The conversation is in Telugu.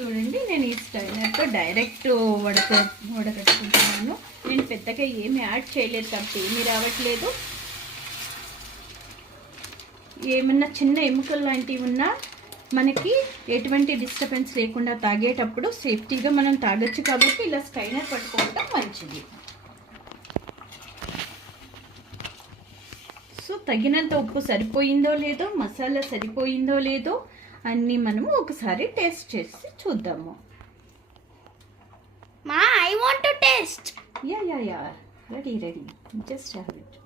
చూడండి, నేను ఈ స్టైనర్తో డైరెక్ట్ వడకట్టుకుంటున్నాను. నేను పెద్దగా ఏమి యాడ్ చేయలేదు కాబట్టి ఏమీ రావట్లేదు. ఏమన్నా చిన్న ఎముకలు లాంటివి ఉన్నా మనకి ఎటువంటి డిస్టర్బెన్స్ లేకుండా తాగేటప్పుడు సేఫ్టీగా మనం తాగొచ్చు కాబట్టి ఇలా స్టైనర్ పట్టుకోవడం మంచిది. సో తగినంత ఉప్పు సరిపోయిందో లేదో, మసాలా సరిపోయిందో లేదో అన్నీ మనము ఒకసారి టేస్ట్ చేసి చూద్దాము. మా I want to taste. Yeah ready just have it.